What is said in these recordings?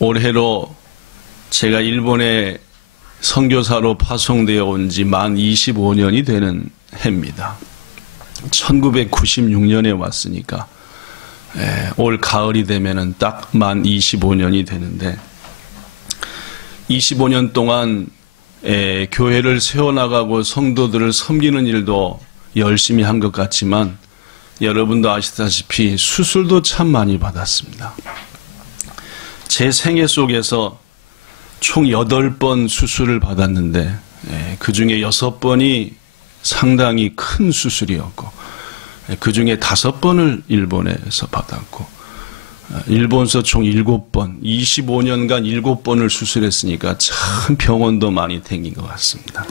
올해로 제가 일본에 선교사로 파송되어 온 지 만 25년이 되는 해입니다. 1996년에 왔으니까 올 가을이 되면은 딱 만 25년이 되는데 25년 동안 교회를 세워나가고 성도들을 섬기는 일도 열심히 한 것 같지만 여러분도 아시다시피 수술도 참 많이 받았습니다. 제 생애 속에서 총 8번 수술을 받았는데 그 중에 6번이 상당히 큰 수술이었고 그 중에 5번을 일본에서 받았고 일본에서 총 7번, 25년간 7번을 수술했으니까 참 병원도 많이 다닌 것 같습니다.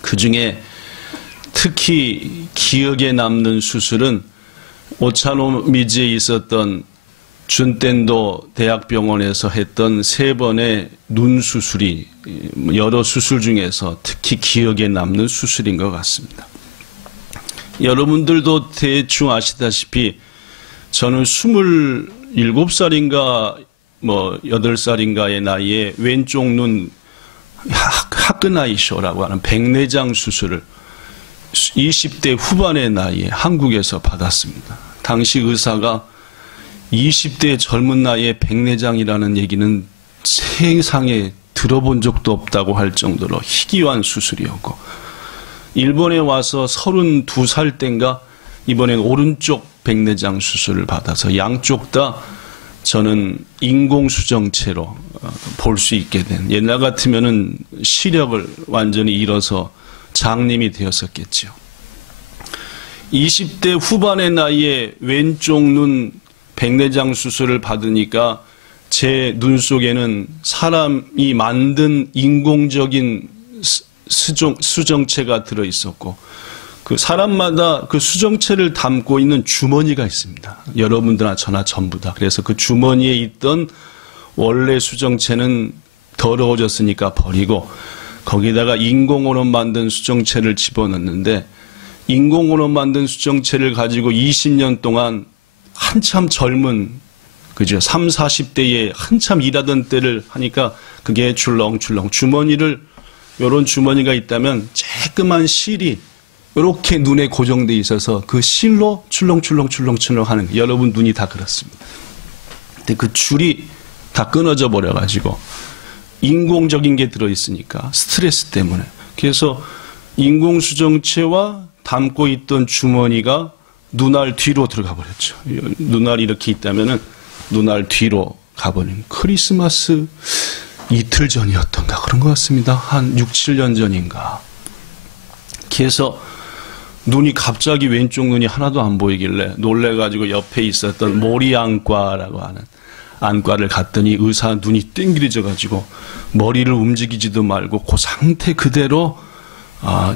그 중에 특히 기억에 남는 수술은 오차노미지에 있었던 준텐도 대학병원에서 했던 3번의 눈 수술이 여러 수술 중에서 특히 기억에 남는 수술인 것 같습니다. 여러분들도 대충 아시다시피 저는 27살인가 8살인가의 나이에 왼쪽 눈 하크나이쇼라고 하는 백내장 수술을 20대 후반의 나이에 한국에서 받았습니다. 당시 의사가 20대 젊은 나이에 백내장이라는 얘기는 세상에 들어본 적도 없다고 할 정도로 희귀한 수술이었고 일본에 와서 32살 땐가 이번엔 오른쪽 백내장 수술을 받아서 양쪽 다 저는 인공수정체로 볼 수 있게 된, 옛날 같으면은 시력을 완전히 잃어서 장님이 되었었겠죠. 20대 후반의 나이에 왼쪽 눈 백내장 수술을 받으니까 제 눈 속에는 사람이 만든 인공적인 수정체가 들어 있었고 그 사람마다 그 수정체를 담고 있는 주머니가 있습니다. 여러분들나 저나 전부 다. 그래서 그 주머니에 있던 원래 수정체는 더러워졌으니까 버리고 거기다가 인공으로 만든 수정체를 집어넣는데 인공으로 만든 수정체를 가지고 20년 동안 한참 젊은 그죠 30, 40대에 한참 일하던 때를 하니까 그게 출렁출렁 주머니를 요런 주머니가 있다면 쬐끄만 실이 이렇게 눈에 고정돼 있어서 그 실로 출렁출렁 하는 거예요. 여러분 눈이 다 그렇습니다. 근데 그 줄이 다 끊어져 버려가지고 인공적인 게 들어있으니까 스트레스 때문에 그래서 인공수정체와 담고 있던 주머니가 눈알 뒤로 들어가 버렸죠. 눈알이 이렇게 있다면은 눈알 뒤로 가버린 크리스마스 이틀 전이었던가 그런 것 같습니다. 한 6, 7년 전인가. 그래서 눈이 갑자기 왼쪽 눈이 하나도 안 보이길래 놀래가지고 옆에 있었던 모리안과라고 하는 안과를 갔더니 의사 눈이 땡기려져가지고 머리를 움직이지도 말고 그 상태 그대로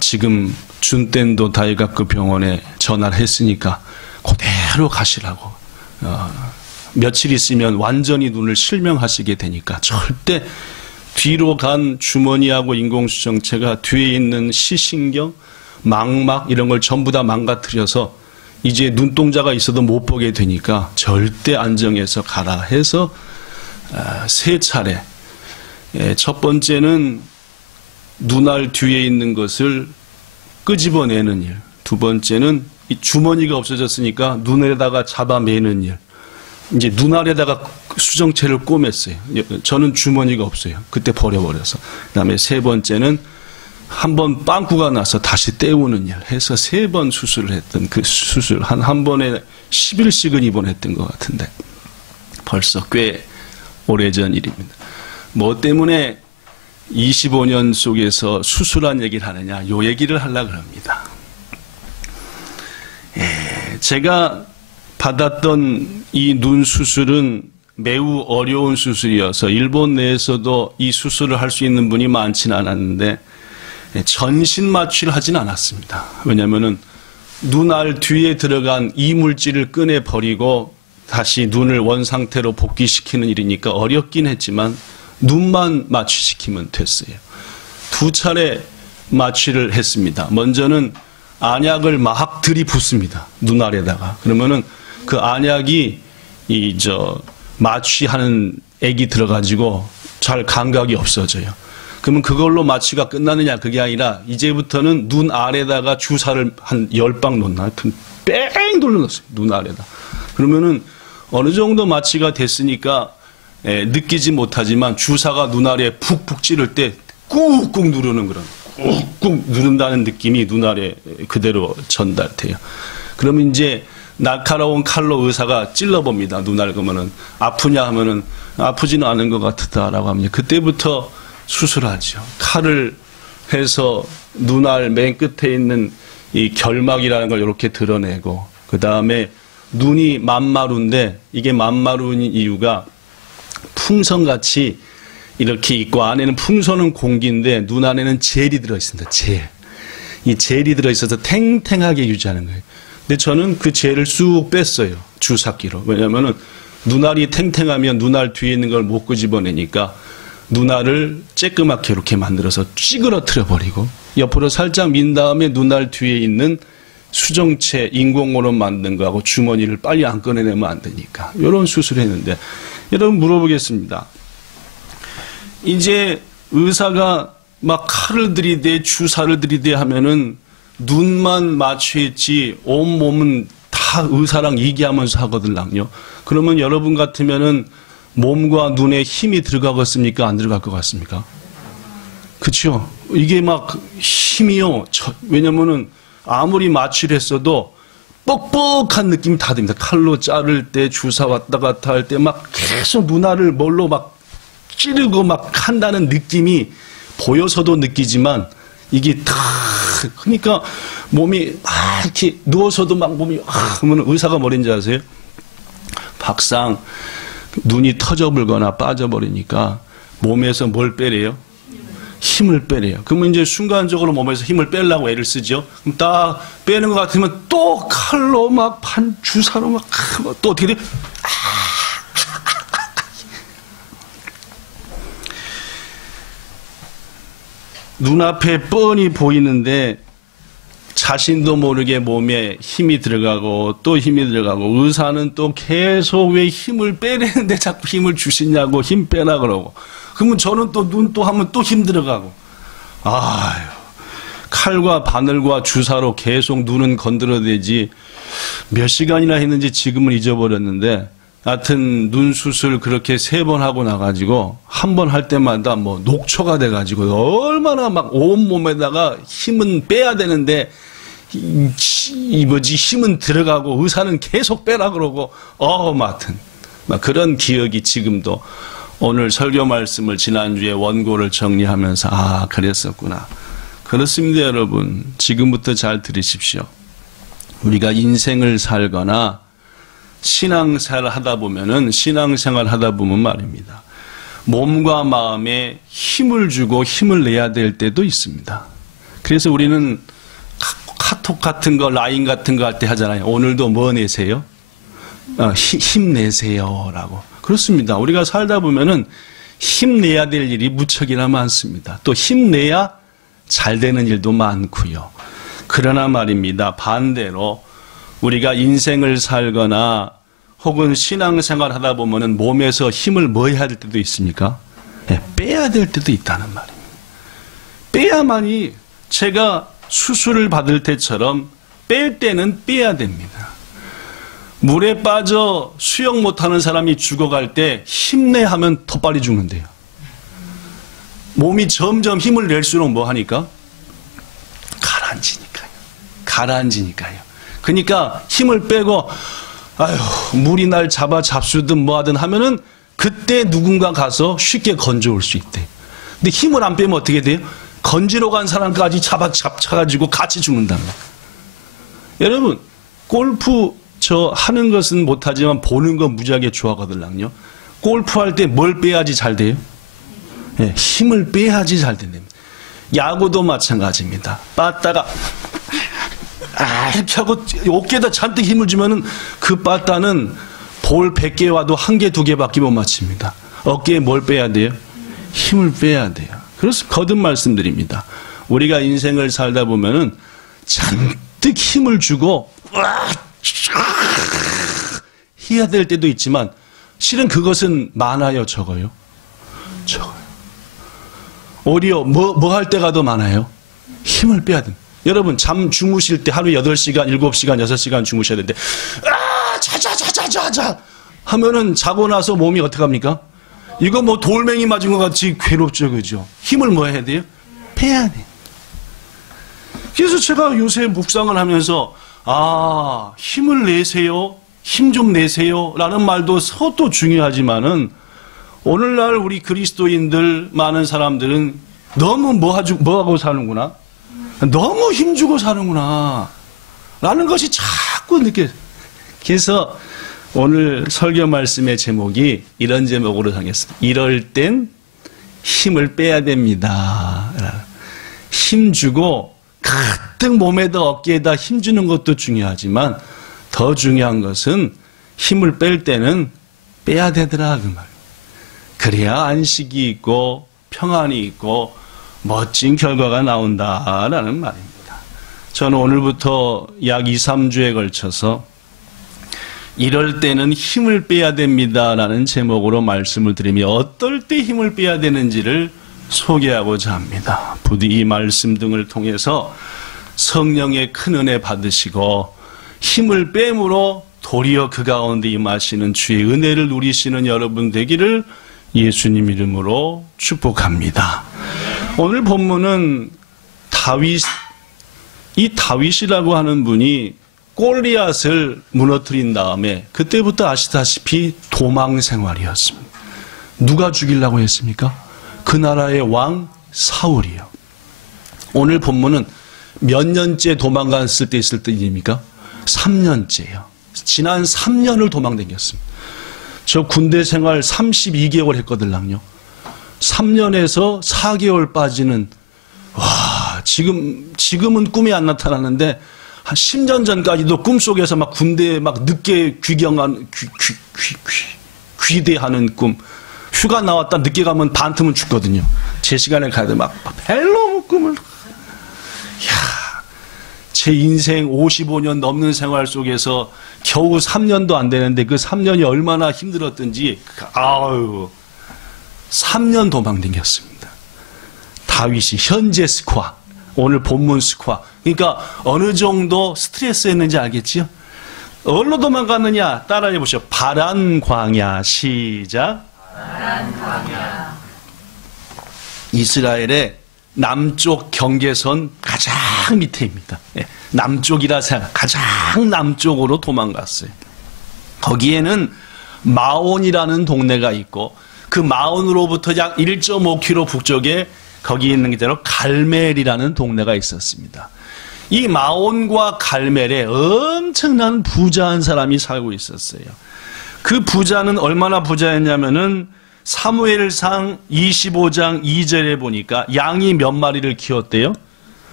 지금 준텐도 다이가쿠 병원에 전화를 했으니까 그대로 가시라고 며칠 있으면 완전히 눈을 실명하시게 되니까 절대 뒤로 간 주머니하고 인공수정체가 뒤에 있는 시신경, 망막 이런 걸 전부 다 망가뜨려서 이제 눈동자가 있어도 못 보게 되니까 절대 안정해서 가라 해서 3차례 첫 번째는 눈알 뒤에 있는 것을 끄집어내는 일, 두 번째는 이 주머니가 없어졌으니까 눈에다가 잡아매는 일, 이제 눈알에다가 수정체를 꿰맸어요. 저는 주머니가 없어요. 그때 버려버려서. 그다음에 세 번째는 한번 빵꾸가 나서 다시 떼우는 일 해서 3번 수술을 했던 그 수술 한 번에 10일씩은 입원했던 것 같은데 벌써 꽤 오래전 일입니다. 뭐 때문에 25년 속에서 수술한 얘기를 하느냐 요 얘기를 하려고 합니다. 제가 받았던 이 눈 수술은 매우 어려운 수술이어서 일본 내에서도 이 수술을 할 수 있는 분이 많지는 않았는데 전신 마취를 하진 않았습니다. 왜냐하면은 눈알 뒤에 들어간 이물질을 꺼내버리고 다시 눈을 원상태로 복귀시키는 일이니까 어렵긴 했지만 눈만 마취시키면 됐어요. 2차례 마취를 했습니다. 먼저는 안약을 막 들이붓습니다. 눈알에다가. 그러면은 그 안약이 마취하는 액이 들어가지고 잘 감각이 없어져요. 그러면 그걸로 마취가 끝나느냐? 그게 아니라 이제부터는 눈 아래다가 주사를 한 10방 놓나? 뺑 돌려놨어요. 눈 아래다. 그러면은 어느 정도 마취가 됐으니까 느끼지 못하지만 주사가 눈 아래에 푹푹 찌를 때 꾹꾹 누르는 그런 꾹꾹 누른다는 느낌이 눈 아래 그대로 전달돼요. 그러면 이제 날카로운 칼로 의사가 찔러봅니다. 눈알 그러면은 아프냐 하면은 아프지는 않은 것 같다라고 합니다. 그때부터 수술하죠. 칼을 해서 눈알 맨 끝에 있는 이 결막이라는 걸 이렇게 드러내고 그 다음에 눈이 만마루인데 이게 만마루인 이유가 풍선같이 이렇게 있고 안에는 풍선은 공기인데 눈 안에는 젤이 들어있습니다. 젤. 이 젤이 들어있어서 탱탱하게 유지하는 거예요. 근데 저는 그 젤을 쑥 뺐어요. 주사기로. 왜냐면은 눈알이 탱탱하면 눈알 뒤에 있는 걸 못 끄집어내니까 눈알을 쬐끄맣게 이렇게 만들어서 찌그러뜨려 버리고 옆으로 살짝 민 다음에 눈알 뒤에 있는 수정체 인공호흡 만든 거하고 주머니를 빨리 안 꺼내내면 안 되니까 이런 수술을 했는데 여러분 물어보겠습니다. 이제 의사가 막 칼을 들이대 주사를 들이대 하면은 눈만 마취했지 온몸은 다 의사랑 얘기하면서 하거든요. 그러면 여러분 같으면은 몸과 눈에 힘이 들어가겠습니까? 안 들어갈 것 같습니까? 그렇죠? 이게 막 힘이요. 왜냐면은 아무리 마취를 했어도 뻑뻑한 느낌이 다 듭니다. 칼로 자를 때 주사 왔다 갔다 할 때 막 계속 눈알을 뭘로 막 찌르고 막 한다는 느낌이 보여서도 느끼지만 이게 다 그러니까 몸이 막 이렇게 누워서도 막 몸이 그러면 의사가 뭐랬는지 아세요? 박상 눈이 터져불거나 빠져버리니까 몸에서 뭘 빼래요? 힘을 빼래요. 그러면 이제 순간적으로 몸에서 힘을 빼려고 애를 쓰죠. 그럼 딱 빼는 것 같으면 또 칼로 막 판 주사로 막 또 어떻게 돼요? 눈앞에 뻔히 보이는데 자신도 모르게 몸에 힘이 들어가고 또 힘이 들어가고 의사는 또 계속 왜 힘을 빼내는데 자꾸 힘을 주시냐고 힘 빼라 그러고 그러면 저는 또 눈 또 하면 또 힘 들어가고 아유 칼과 바늘과 주사로 계속 눈은 건드려대지 몇 시간이나 했는지 지금은 잊어버렸는데 하여튼 눈 수술 그렇게 3번 하고 나가지고 한 번 할 때마다 뭐 녹초가 돼가지고 얼마나 막 온몸에다가 힘은 빼야 되는데 힘은 들어가고 의사는 계속 빼라 그러고 하여튼 막 그런 기억이 지금도 오늘 설교 말씀을 지난주에 원고를 정리하면서 그랬었구나. 그렇습니다 여러분. 지금부터 잘 들으십시오. 우리가 인생을 살거나 신앙생활 하다 보면 말입니다. 몸과 마음에 힘을 주고 힘을 내야 될 때도 있습니다. 그래서 우리는 카톡 같은 거, 라인 같은 거 할 때 하잖아요. 오늘도 뭐 내세요? 힘내세요. 라고. 그렇습니다. 우리가 살다 보면은 힘내야 될 일이 무척이나 많습니다. 또 힘내야 잘 되는 일도 많고요. 그러나 말입니다. 반대로 우리가 인생을 살거나 혹은 신앙생활 하다 보면은 몸에서 힘을 뭐 해야 될 때도 있습니까? 네, 빼야 될 때도 있다는 말입니다. 빼야만이 제가 수술을 받을 때처럼 뺄 때는 빼야 됩니다. 물에 빠져 수영 못하는 사람이 죽어갈 때 힘내 하면 더 빨리 죽는데요. 몸이 점점 힘을 낼수록 뭐 하니까? 가라앉으니까요. 그러니까 힘을 빼고 물이 날 잡수든 뭐하든 하면은 그때 누군가 가서 쉽게 건져올 수 있대. 근데 힘을 안 빼면 어떻게 돼요? 건지러 간 사람까지 잡아가지고 같이 죽는다는 거예요. 여러분 골프 저 하는 것은 못하지만 보는 건 무지하게 좋아하거든요. 골프할 때 뭘 빼야지 잘 돼요? 네, 힘을 빼야지 잘 된답니다. 야구도 마찬가지입니다. 빠따가 이렇게 하고 어깨에다 잔뜩 힘을 주면은 그 빠따는 볼 100개 와도 1개, 2개밖에 못 맞춥니다. 어깨에 뭘 빼야 돼요? 힘을 빼야 돼요. 그래서 거듭 말씀드립니다. 우리가 인생을 살다 보면은 잔뜩 힘을 주고 해야 될 때도 있지만 실은 그것은 많아요, 적어요? 적어요. 오히려 뭐 할 때가 더 많아요? 힘을 빼야 됩니다. 여러분, 잠 주무실 때 하루 8시간, 7시간, 6시간 주무셔야 되는데, 자자자자자자 하면은 자고 나서 몸이 어떻게 합니까? 이거 뭐 돌멩이 맞은 것 같이 괴롭죠, 그죠? 힘을 뭐 해야 돼요? 빼야 돼요. 그래서 제가 요새 묵상을 하면서, 힘을 내세요. 힘 좀 내세요. 라는 말도 서도 중요하지만은, 오늘날 우리 그리스도인들, 많은 사람들은 너무 뭐 하고 사는구나? 너무 힘주고 사는구나. 라는 것이 자꾸 느껴져요. 그래서 오늘 설교 말씀의 제목이 이런 제목으로 정했습니다. 이럴 땐 힘을 빼야 됩니다. 힘주고 가득 몸에다 어깨에다 힘주는 것도 중요하지만 더 중요한 것은 힘을 뺄 때는 빼야 되더라 그 말. 그래야 안식이 있고 평안이 있고 멋진 결과가 나온다라는 말입니다. 저는 오늘부터 약 2, 3주에 걸쳐서 이럴 때는 힘을 빼야 됩니다라는 제목으로 말씀을 드리며 어떨 때 힘을 빼야 되는지를 소개하고자 합니다. 부디 이 말씀 등을 통해서 성령의 큰 은혜 받으시고 힘을 뺨으로 도리어 그 가운데 임하시는 주의 은혜를 누리시는 여러분 되기를 예수님 이름으로 축복합니다. 오늘 본문은 이 다윗이라고 하는 분이 골리앗을 무너뜨린 다음에 그때부터 아시다시피 도망 생활이었습니다. 누가 죽이려고 했습니까? 그 나라의 왕 사울이요. 오늘 본문은 몇 년째 도망갔을 때 있을 때입니까? 3년째요. 지난 3년을 도망다녔습니다. 저 군대 생활 32개월 했거든요. 3년에서 4개월 빠지는, 지금은 꿈이 안 나타나는데, 한 10년 전까지도 꿈속에서 막 군대에 막 늦게 귀대하는 꿈. 휴가 나왔다 늦게 가면 반틈은 죽거든요. 제 시간에 가야 돼. 막 벨로 꿈을. 제 인생 55년 넘는 생활 속에서 겨우 3년도 안 되는데 그 3년이 얼마나 힘들었던지 3년 도망 다녔습니다. 다윗이 현재 스코어, 오늘 본문 스코어. 그러니까 어느 정도 스트레스였는지 알겠지요? 어디로 도망갔느냐? 따라해 보시죠. 바란 광야. 시작. 바란 광야. 이스라엘의 남쪽 경계선 가장 밑에입니다. 남쪽이라 생각, 가장 남쪽으로 도망갔어요. 거기에는 마온이라는 동네가 있고 그 마온으로부터 약 1.5km 북쪽에 거기 있는 그대로 갈멜이라는 동네가 있었습니다. 이 마온과 갈멜에 엄청난 부자한 사람이 살고 있었어요. 그 부자는 얼마나 부자였냐면은 사무엘상 25장 2절에 보니까 양이 몇 마리를 키웠대요?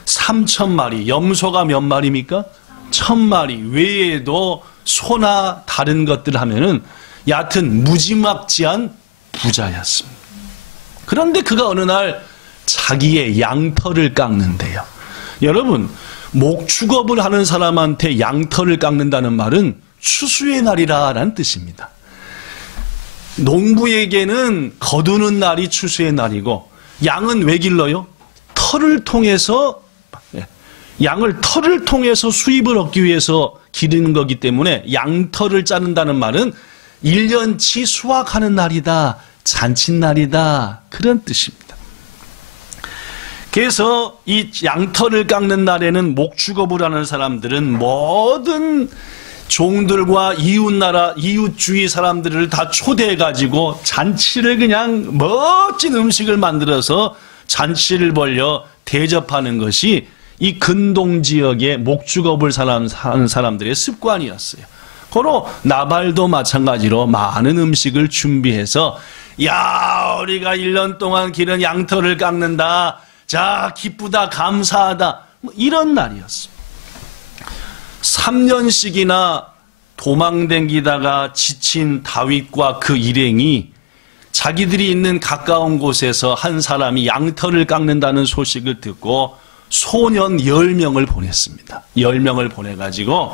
3,000마리. 염소가 몇 마리입니까? 1,000마리. 외에도 소나 다른 것들 하면은 여하튼 무지막지한 부자였습니다. 그런데 그가 어느 날 자기의 양털을 깎는데요. 여러분, 목축업을 하는 사람한테 양털을 깎는다는 말은 추수의 날이라는 뜻입니다. 농부에게는 거두는 날이 추수의 날이고 양은 왜 길러요? 털을 통해서 양을 털을 통해서 수입을 얻기 위해서 기르는 거기 때문에 양털을 자른다는 말은 1년치 수확하는 날이다. 잔칫날이다. 그런 뜻입니다. 그래서 이 양털을 깎는 날에는 목축업을 하는 사람들은 모든 종들과 이웃주위 사람들을 다 초대해가지고 잔치를 그냥 멋진 음식을 만들어서 잔치를 벌여 대접하는 것이 이 근동지역의 목축업을 하는 사람들의 습관이었어요. 고로 나발도 마찬가지로 많은 음식을 준비해서 우리가 1년 동안 기른 양털을 깎는다. 자, 기쁘다, 감사하다. 이런 날이었습니다. 3년씩이나 도망다니다가 지친 다윗과 그 일행이 자기들이 있는 가까운 곳에서 한 사람이 양털을 깎는다는 소식을 듣고 소년 10명을 보냈습니다. 10명을 보내가지고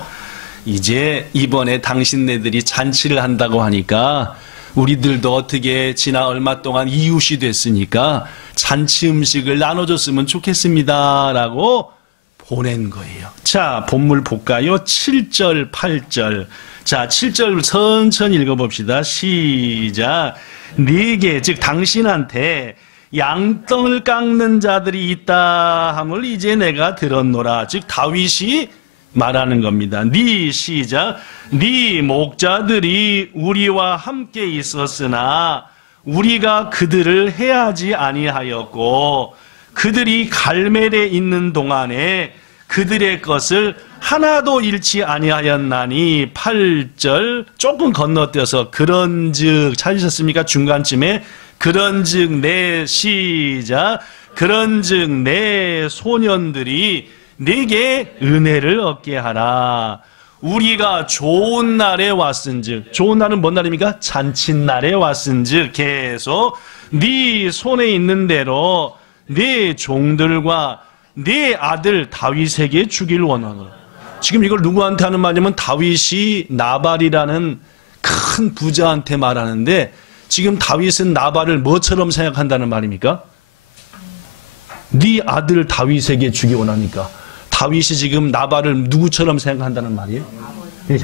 이제 이번에 당신네들이 잔치를 한다고 하니까 우리들도 어떻게 지난 얼마 동안 이웃이 됐으니까 잔치 음식을 나눠줬으면 좋겠습니다. 라고 보낸 거예요. 자, 본문 볼까요? 7절, 8절. 자, 7절 천천히 읽어봅시다. 시작. 네게, 즉 당신한테 양떡을 깎는 자들이 있다 함을 이제 내가 들었노라. 즉 다윗이 말하는 겁니다. 시작. 네 목자들이 우리와 함께 있었으나 우리가 그들을 해하지 아니하였고 그들이 갈멜에 있는 동안에 그들의 것을 하나도 잃지 아니하였나니. 8절 조금 건너뛰어서 그런즉 찾으셨습니까? 중간쯤에 그런즉 내 시작. 그런즉 내 소년들이 네게 은혜를 얻게 하라. 우리가 좋은 날에 왔은즉, 좋은 날은 뭔 날입니까? 잔칫날에 왔은즉 계속 네 손에 있는 대로 네 종들과 네 아들 다윗에게 주길 원하노라. 지금 이걸 누구한테 하는 말이냐면 다윗이 나발이라는 큰 부자한테 말하는데, 지금 다윗은 나발을 뭐처럼 생각한다는 말입니까? 네 아들 다윗에게 주기 원하니까 다윗이 지금 나발을 누구처럼 생각한다는 말이에요?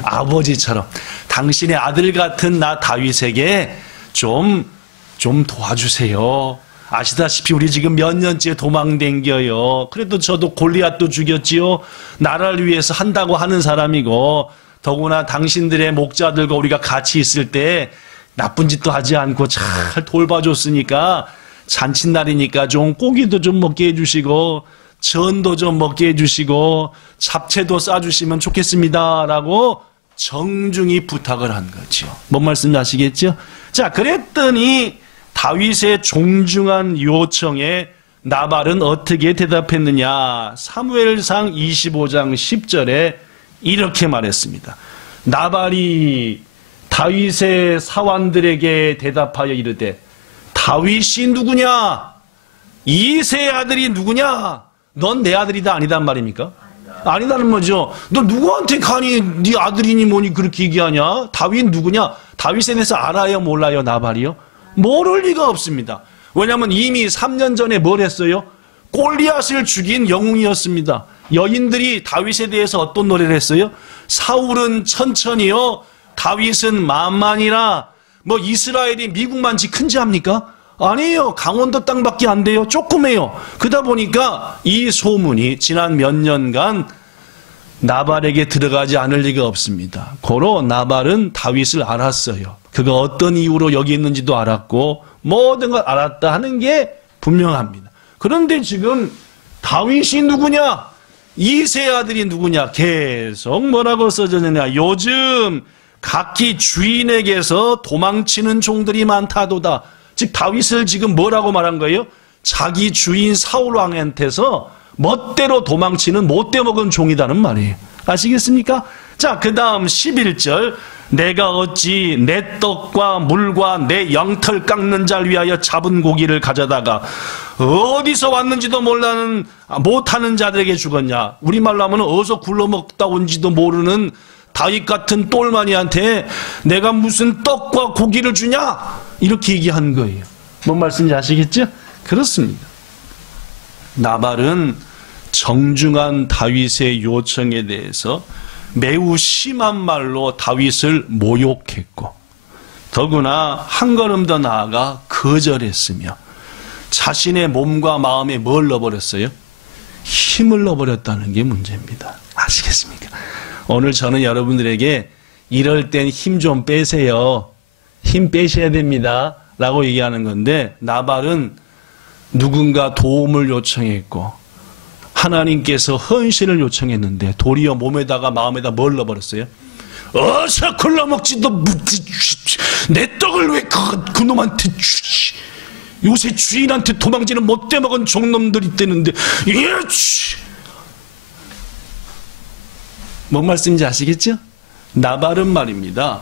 아버지처럼. 당신의 아들 같은 나 다윗에게 좀 도와주세요. 아시다시피 우리 지금 몇 년째 도망댕겨요. 그래도 저도 골리앗도 죽였지요. 나라를 위해서 한다고 하는 사람이고, 더구나 당신들의 목자들과 우리가 같이 있을 때 나쁜 짓도 하지 않고 잘 돌봐줬으니까 잔칫날이니까 좀 고기도 좀 먹게 해주시고 전도 좀 먹게 해주시고 잡채도 싸주시면 좋겠습니다. 라고 정중히 부탁을 한 거죠. 뭔 말씀인지 아시겠죠? 자, 그랬더니 다윗의 종중한 요청에 나발은 어떻게 대답했느냐. 사무엘상 25장 10절에 이렇게 말했습니다. 나발이 다윗의 사환들에게 대답하여 이르되 다윗이 누구냐? 이새의 아들이 누구냐? 넌 내 아들이다 아니단 말입니까? 아니다는 거죠. 너 누구한테 가니 네 아들이니 뭐니 그렇게 얘기하냐? 다윗 누구냐? 다윗에 대해서 알아요 몰라요 나발이요? 모를 리가 없습니다. 왜냐하면 이미 3년 전에 뭘 했어요? 골리앗을 죽인 영웅이었습니다. 여인들이 다윗에 대해서 어떤 노래를 했어요? 사울은 천천히요, 다윗은 만만이라. 뭐 이스라엘이 미국만치 큰지 합니까? 아니에요. 강원도 땅밖에 안 돼요. 조그매요. 그러다 보니까 이 소문이 지난 몇 년간 나발에게 들어가지 않을 리가 없습니다. 고로 나발은 다윗을 알았어요. 그가 어떤 이유로 여기 있는지도 알았고 모든 걸 알았다 하는 게 분명합니다. 그런데 지금 다윗이 누구냐? 이새의 아들이 누구냐? 계속 뭐라고 써졌느냐? 요즘 각기 주인에게서 도망치는 종들이 많다도다. 즉 다윗을 지금 뭐라고 말한 거예요? 자기 주인 사울 왕한테서 멋대로 도망치는 못돼 먹은 종이다는 말이에요. 아시겠습니까? 자, 그 다음 11절. 내가 어찌 내 떡과 물과 내 양털 깎는 자를 위하여 잡은 고기를 가져다가 어디서 왔는지도 못하는 자들에게 주겠냐. 우리말로 하면 어디서 굴러먹다 온지도 모르는 다윗 같은 똘마니한테 내가 무슨 떡과 고기를 주냐? 이렇게 얘기한 거예요. 뭔 말씀인지 아시겠죠? 그렇습니다. 나발은 정중한 다윗의 요청에 대해서 매우 심한 말로 다윗을 모욕했고, 더구나 한 걸음 더 나아가 거절했으며 자신의 몸과 마음에 뭘 넣어버렸어요? 힘을 넣어버렸다는 게 문제입니다. 아시겠습니까? 오늘 저는 여러분들에게 이럴 땐 힘 좀 빼세요. 힘 빼셔야 됩니다. 라고 얘기하는 건데, 나발은 누군가 도움을 요청했고 하나님께서 헌신을 요청했는데 도리어 몸에다가 마음에다 뭘 넣어버렸어요? 어서 굴러먹지도 내 떡을 왜 그놈한테 주지? 요새 주인한테 도망치는 못돼 먹은 종놈들이 있다는데 뭔 말씀인지 아시겠죠? 나발은 말입니다.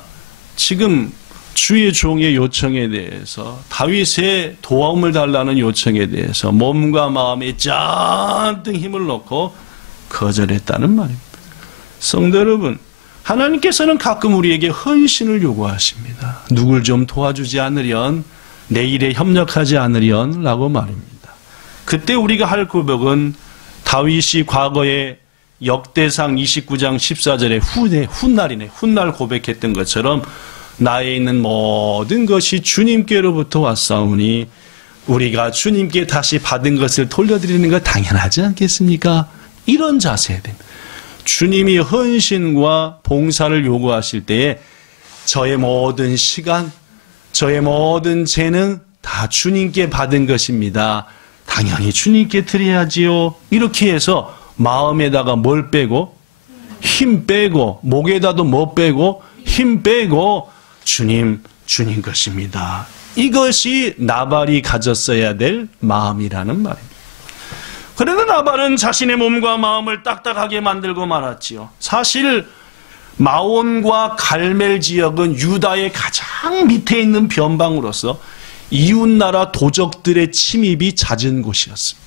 지금 주의 종의 요청에 대해서, 다윗의 도움을 달라는 요청에 대해서 몸과 마음에 잔뜩 힘을 넣고 거절했다는 말입니다. 성도 여러분, 하나님께서는 가끔 우리에게 헌신을 요구하십니다. 누굴 좀 도와주지 않으련, 내 일에 협력하지 않으련 라고 말입니다. 그때 우리가 할 고백은 다윗이 과거에 역대상 29장 14절에 훗날 고백했던 것처럼 나에 있는 모든 것이 주님께로부터 왔사오니 우리가 주님께 다시 받은 것을 돌려드리는 것 당연하지 않겠습니까? 이런 자세야 됩니다. 주님이 헌신과 봉사를 요구하실 때에 저의 모든 시간, 저의 모든 재능 다 주님께 받은 것입니다. 당연히 주님께 드려야지요. 이렇게 해서 마음에다가 뭘 빼고, 힘 빼고, 목에다도 뭐 빼고, 힘 빼고 주님 것입니다. 이것이 나발이 가졌어야 될 마음이라는 말입니다. 그래도 나발은 자신의 몸과 마음을 딱딱하게 만들고 말았지요. 사실 마온과 갈멜 지역은 유다의 가장 밑에 있는 변방으로서 이웃나라 도적들의 침입이 잦은 곳이었습니다.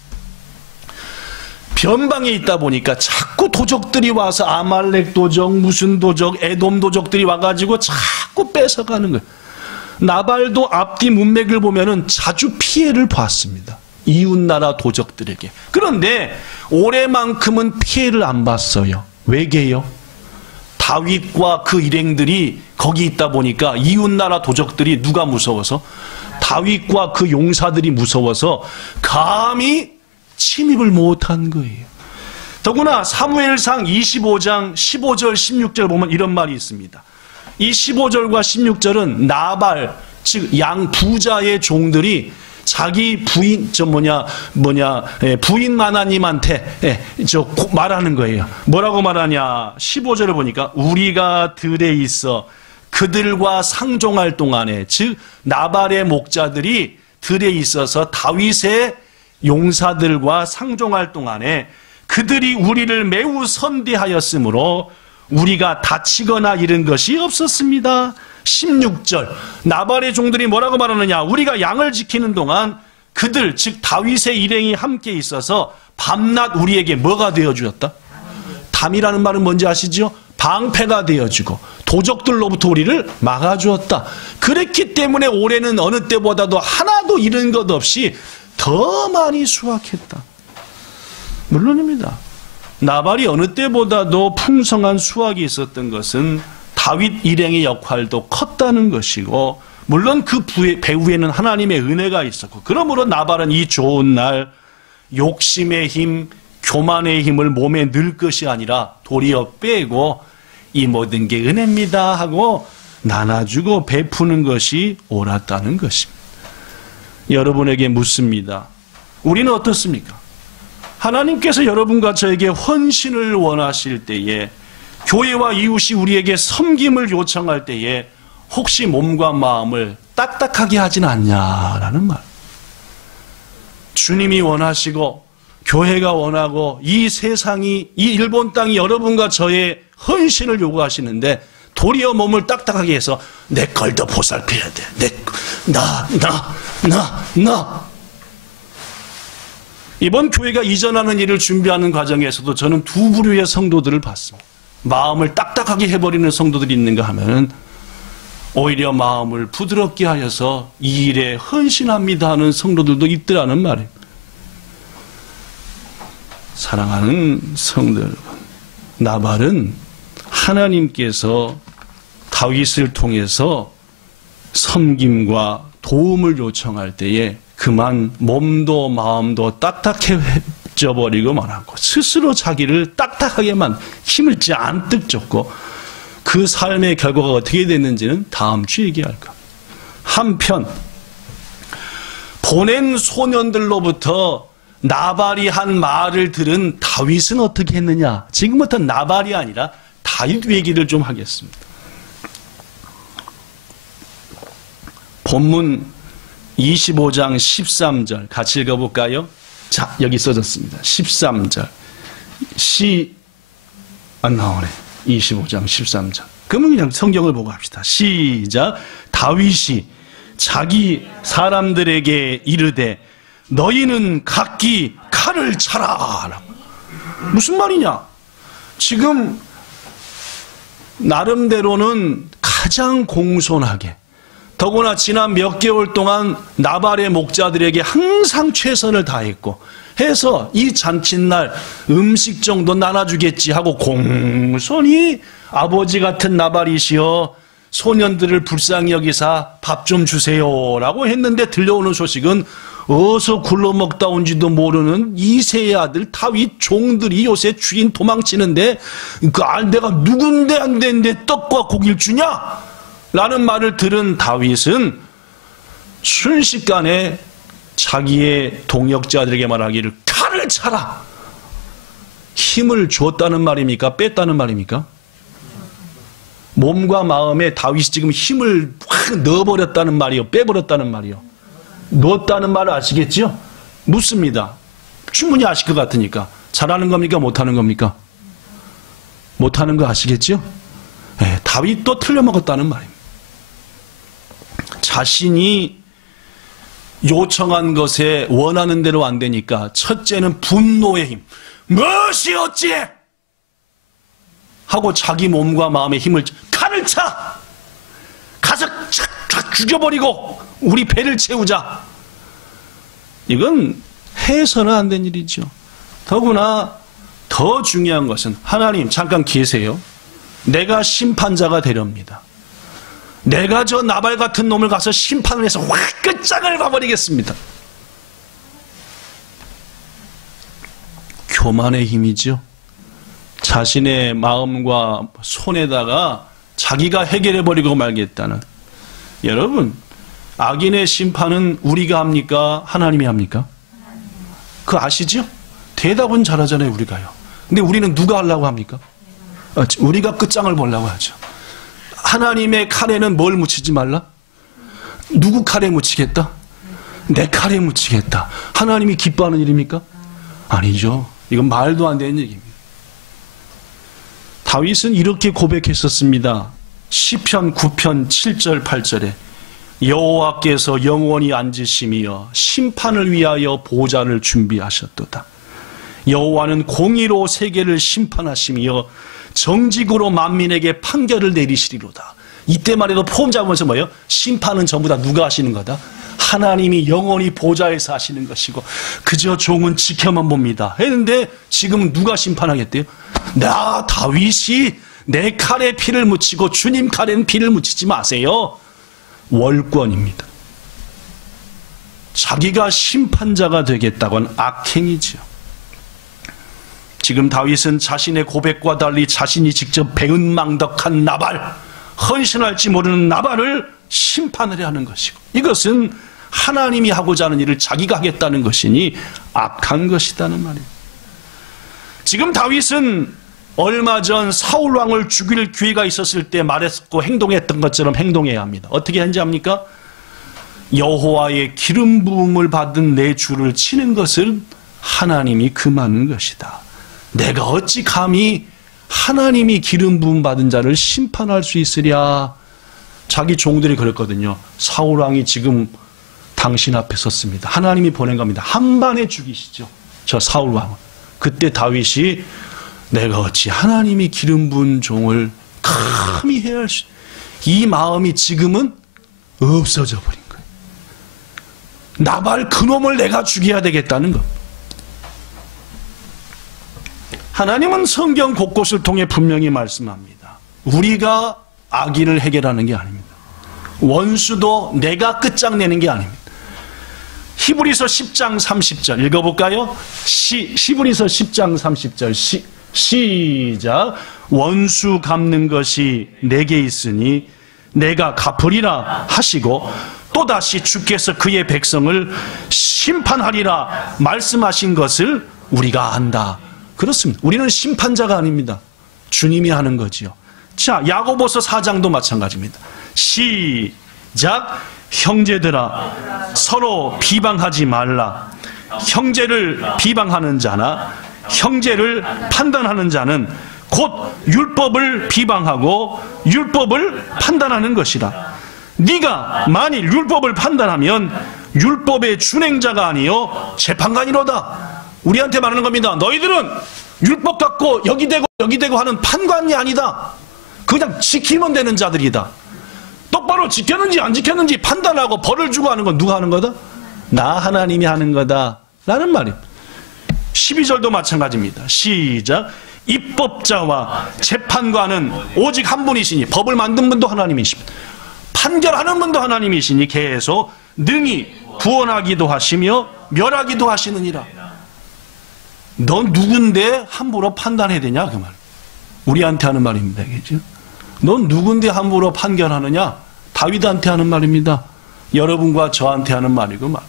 변방에 있다 보니까 자꾸 도적들이 와서 아말렉 도적, 무슨 도적, 에돔 도적들이 와가지고 자꾸 뺏어가는 거예요. 나발도 앞뒤 문맥을 보면은 자주 피해를 봤습니다. 이웃나라 도적들에게. 그런데 올해만큼은 피해를 안 봤어요. 왜게요? 다윗과 그 일행들이 거기 있다 보니까 이웃나라 도적들이 누가 무서워서? 다윗과 그 용사들이 무서워서 감히 침입을 못한 거예요. 더구나 사무엘상 25장 15절 16절 보면 이런 말이 있습니다. 이 15절과 16절은 나발, 즉 양 부자의 종들이 자기 부인 부인 마나님한테 말하는 거예요. 뭐라고 말하냐? 15절을 보니까 우리가 들에 있어 그들과 상종할 동안에, 즉 나발의 목자들이 들에 있어서 다윗의 용사들과 상종할 동안에 그들이 우리를 매우 선대하였으므로 우리가 다치거나 이런 것이 없었습니다. 16절 나발의 종들이 뭐라고 말하느냐? 우리가 양을 지키는 동안 그들 즉 다윗의 일행이 함께 있어서 밤낮 우리에게 뭐가 되어주었다? 담이라는 말은 뭔지 아시죠? 방패가 되어주고 도적들로부터 우리를 막아주었다. 그랬기 때문에 올해는 어느 때보다도 하나도 잃은 것 없이 더 많이 수확했다. 물론입니다. 나발이 어느 때보다도 풍성한 수확이 있었던 것은 다윗 일행의 역할도 컸다는 것이고, 물론 그 배후에는 하나님의 은혜가 있었고, 그러므로 나발은 이 좋은 날 욕심의 힘, 교만의 힘을 몸에 넣을 것이 아니라 도리어 빼고 이 모든 게 은혜입니다 하고 나눠주고 베푸는 것이 옳았다는 것입니다. 여러분에게 묻습니다. 우리는 어떻습니까? 하나님께서 여러분과 저에게 헌신을 원하실 때에, 교회와 이웃이 우리에게 섬김을 요청할 때에 혹시 몸과 마음을 딱딱하게 하진 않냐라는 말. 주님이 원하시고 교회가 원하고 이 세상이, 이 일본 땅이 여러분과 저의 헌신을 요구하시는데 도리어 몸을 딱딱하게 해서 내 걸 더 보살펴야 돼. 나. 이번 교회가 이전하는 일을 준비하는 과정에서도 저는 두 부류의 성도들을 봤습니다. 마음을 딱딱하게 해버리는 성도들이 있는가 하면 오히려 마음을 부드럽게 하여서 이 일에 헌신합니다 하는 성도들도 있더라는 말이에요. 사랑하는 성도 여러분, 나발은 하나님께서 다윗을 통해서 섬김과 도움을 요청할 때에 그만 몸도 마음도 딱딱해져 버리고 말았고 스스로 자기를 딱딱하게만 힘을 잔뜩 줬고 그 삶의 결과가 어떻게 됐는지는 다음 주에 얘기할까. 한편 보낸 소년들로부터 나발이 한 말을 들은 다윗은 어떻게 했느냐. 지금부터 나발이 아니라 다윗 얘기를 좀 하겠습니다. 본문 25장 13절 같이 읽어볼까요? 자, 여기 써졌습니다. 13절. 안 나오네. 25장 13절. 그러면 그냥 성경을 보고 합시다. 시작. 다윗이 자기 사람들에게 이르되 너희는 각기 칼을 차라. 무슨 말이냐? 지금 나름대로는 가장 공손하게, 더구나 지난 몇 개월 동안 나발의 목자들에게 항상 최선을 다했고 해서 이 잔칫날 음식 정도 나눠주겠지 하고 공손히 아버지 같은 나발이시여 소년들을 불쌍히 여기사 밥 좀 주세요라고 했는데 들려오는 소식은 어디서 굴러먹다 온지도 모르는 이세의 아들 다윗 종들이 요새 주인 도망치는데 내가 누군데 안 되는데 떡과 고기를 주냐? 라는 말을 들은 다윗은 순식간에 자기의 동역자들에게 말하기를 칼을 차라. 힘을 줬다는 말입니까? 뺐다는 말입니까? 몸과 마음에 다윗이 지금 힘을 확 넣어버렸다는 말이요, 빼버렸다는 말이요. 넣었다는 말을 아시겠죠? 묻습니다. 충분히 아실 것 같으니까. 잘하는 겁니까? 못하는 겁니까? 못하는 거 아시겠죠? 네, 다윗도 틀려먹었다는 말입니다. 자신이 요청한 것에 원하는 대로 안 되니까 첫째는 분노의 힘. 무엇이 어찌해? 하고 자기 몸과 마음의 힘을 칼을 차! 가서 착 죽여버리고 우리 배를 채우자. 이건 해서는 안 된 일이죠. 더구나 더 중요한 것은 하나님 잠깐 계세요. 내가 심판자가 되렵니다. 내가 저 나발 같은 놈을 가서 심판을 해서 확 끝장을 봐버리겠습니다. 교만의 힘이죠. 자신의 마음과 손에다가 자기가 해결해버리고 말겠다는. 여러분, 악인의 심판은 우리가 합니까? 하나님이 합니까? 그거 아시죠? 대답은 잘하잖아요, 우리가요. 근데 우리는 누가 하려고 합니까? 우리가 끝장을 보려고 하죠. 하나님의 칼에는 뭘 묻히지 말라? 누구 칼에 묻히겠다? 내 칼에 묻히겠다. 하나님이 기뻐하는 일입니까? 아니죠. 이건 말도 안 되는 얘기입니다. 다윗은 이렇게 고백했었습니다. 시편 9편 7절 8절에 여호와께서 영원히 앉으심이여 심판을 위하여 보좌를 준비하셨도다. 여호와는 공의로 세계를 심판하심이여 정직으로 만민에게 판결을 내리시리로다. 이때만 해도 포함 잡으면서 뭐예요? 심판은 전부 다 누가 하시는 거다? 하나님이 영원히 보좌에서 하시는 것이고 그저 종은 지켜만 봅니다 했는데 지금은 누가 심판하겠대요? 나 다윗이 내 칼에 피를 묻히고 주님 칼에는 피를 묻히지 마세요. 월권입니다. 자기가 심판자가 되겠다고는 악행이죠. 지금 다윗은 자신의 고백과 달리 자신이 직접 배은망덕한 나발, 헌신할지 모르는 나발을 심판을 해야 하는 것이고 이것은 하나님이 하고자 하는 일을 자기가 하겠다는 것이니 악한 것이라는 말이에요. 지금 다윗은 얼마 전 사울왕을 죽일 기회가 있었을 때 말했고 행동했던 것처럼 행동해야 합니다. 어떻게 하는지 압니까? 여호와의 기름 부음을 받은 내 주를 치는 것을 하나님이 금하는 것이다. 내가 어찌 감히 하나님이 기름 부음 받은 자를 심판할 수 있으랴. 자기 종들이 그랬거든요. 사울왕이 지금 당신 앞에 섰습니다. 하나님이 보낸 겁니다. 한 반에 죽이시죠. 저 사울왕은. 그때 다윗이 내가 어찌 하나님이 기름 부은 종을 감히 해야 할 수, 이 마음이 지금은 없어져 버린 거예요. 나발 그놈을 내가 죽여야 되겠다는 것. 하나님은 성경 곳곳을 통해 분명히 말씀합니다. 우리가 악인을 해결하는 게 아닙니다. 원수도 내가 끝장내는 게 아닙니다. 히브리서 10장 30절 읽어볼까요? 히브리서 10장 30절 시작. 원수 갚는 것이 내게 있으니 내가 갚으리라 하시고 또다시 주께서 그의 백성을 심판하리라 말씀하신 것을 우리가 안다. 그렇습니다. 우리는 심판자가 아닙니다. 주님이 하는 거지요. 자, 야고보서 4장도 마찬가지입니다. 시작. 형제들아 서로 비방하지 말라. 형제를 비방하는 자나 형제를 판단하는 자는 곧 율법을 비방하고 율법을 판단하는 것이다. 네가 만일 율법을 판단하면 율법의 준행자가 아니요 재판관이로다. 우리한테 말하는 겁니다. 너희들은 율법 갖고 여기 대고 하는 판관이 아니다. 그냥 지키면 되는 자들이다. 똑바로 지켰는지 안 지켰는지 판단하고 벌을 주고 하는 건 누가 하는 거다? 나 하나님이 하는 거다 라는 말입니다. 12절도 마찬가지입니다. 시작. 입법자와 재판관은 오직 한 분이시니, 법을 만든 분도 하나님이십니다. 판결하는 분도 하나님이시니 계속 능히 구원하기도 하시며 멸하기도 하시느니라. 넌 누군데 함부로 판단해야 되냐 그 말. 우리한테 하는 말입니다. 그죠? 넌 누군데 함부로 판결하느냐? 다윗한테 하는 말입니다. 여러분과 저한테 하는 말이고 말.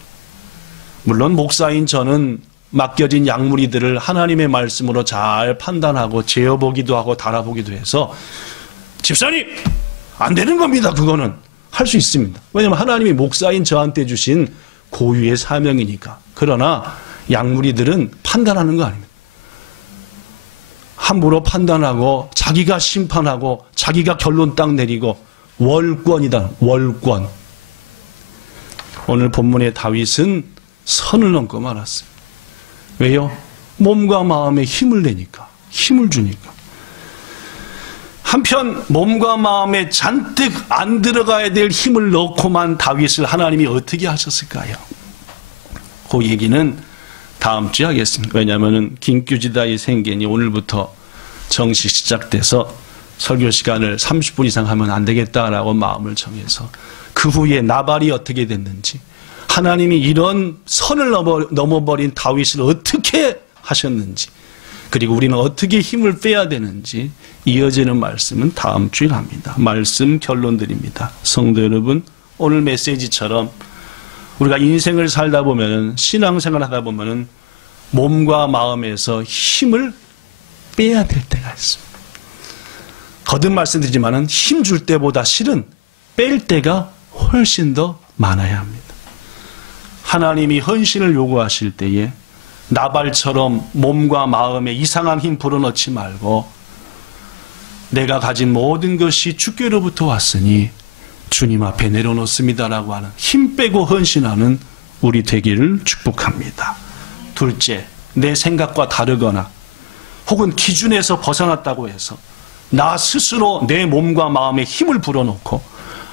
물론 목사인 저는 맡겨진 양무리들을 하나님의 말씀으로 잘 판단하고 재어보기도 하고 달아보기도 해서 집사님 안 되는 겁니다. 그거는 할 수 있습니다. 왜냐하면 하나님이 목사인 저한테 주신 고유의 사명이니까. 그러나 양무리들은 판단하는 거 아닙니다. 함부로 판단하고 자기가 심판하고 자기가 결론 딱 내리고 월권이다. 월권. 오늘 본문의 다윗은 선을 넘고 말았어요. 왜요? 몸과 마음에 힘을 내니까. 힘을 주니까. 한편 몸과 마음에 잔뜩 안 들어가야 될 힘을 넣고만 다윗을 하나님이 어떻게 하셨을까요? 그 얘기는 다음 주에 하겠습니다. 왜냐하면 긴규지다의 생견이 오늘부터 정식 시작돼서 설교 시간을 30분 이상 하면 안 되겠다라고 마음을 정해서 그 후에 나발이 어떻게 됐는지, 하나님이 이런 선을 넘어버린 다윗을 어떻게 하셨는지, 그리고 우리는 어떻게 힘을 빼야 되는지 이어지는 말씀은 다음 주에 합니다. 말씀 결론드립니다. 성도 여러분, 오늘 메시지처럼 우리가 인생을 살다 보면, 신앙생활 하다 보면 몸과 마음에서 힘을 빼야 될 때가 있습니다. 거듭 말씀드리지만 힘 줄 때보다 실은 뺄 때가 훨씬 더 많아야 합니다. 하나님이 헌신을 요구하실 때에 나발처럼 몸과 마음에 이상한 힘 불어넣지 말고 내가 가진 모든 것이 주께로부터 왔으니 주님 앞에 내려놓습니다라고 하는 힘 빼고 헌신하는 우리 되기를 축복합니다. 둘째, 내 생각과 다르거나 혹은 기준에서 벗어났다고 해서 나 스스로 내 몸과 마음에 힘을 불어넣고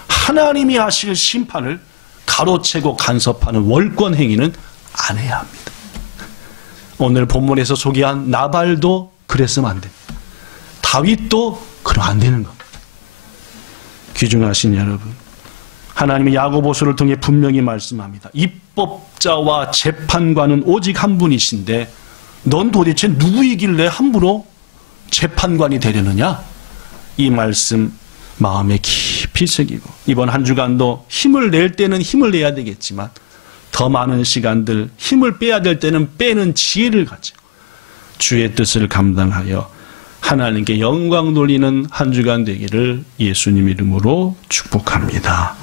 하나님이 하실 심판을 가로채고 간섭하는 월권 행위는 안 해야 합니다. 오늘 본문에서 소개한 나발도 그랬으면 안 됩니다. 다윗도 그러면 안 되는 겁니다. 귀중하신 여러분, 하나님이 야고보서를 통해 분명히 말씀합니다. 입법자와 재판관은 오직 한 분이신데 넌 도대체 누구이길래 함부로 재판관이 되려느냐? 이 말씀 마음에 깊이 새기고 이번 한 주간도 힘을 낼 때는 힘을 내야 되겠지만 더 많은 시간들 힘을 빼야 될 때는 빼는 지혜를 가지고 주의 뜻을 감당하여 하나님께 영광 돌리는 한 주간 되기를 예수님 이름으로 축복합니다.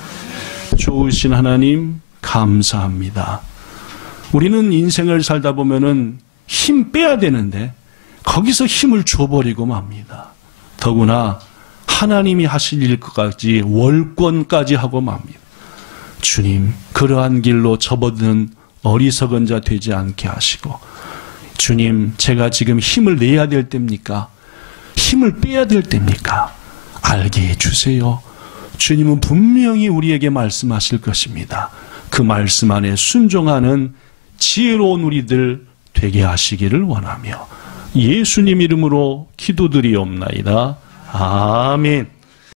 좋으신 하나님 감사합니다. 우리는 인생을 살다 보면은 힘 빼야 되는데 거기서 힘을 줘버리고 맙니다. 더구나 하나님이 하실 일까지 월권까지 하고 맙니다. 주님, 그러한 길로 접어드는 어리석은 자 되지 않게 하시고, 주님, 제가 지금 힘을 내야 될 때입니까? 힘을 빼야 될 때입니까? 알게 해주세요. 주님은 분명히 우리에게 말씀하실 것입니다. 그 말씀 안에 순종하는 지혜로운 우리들 되게 하시기를 원하며 예수님 이름으로 기도드리옵나이다. 아멘.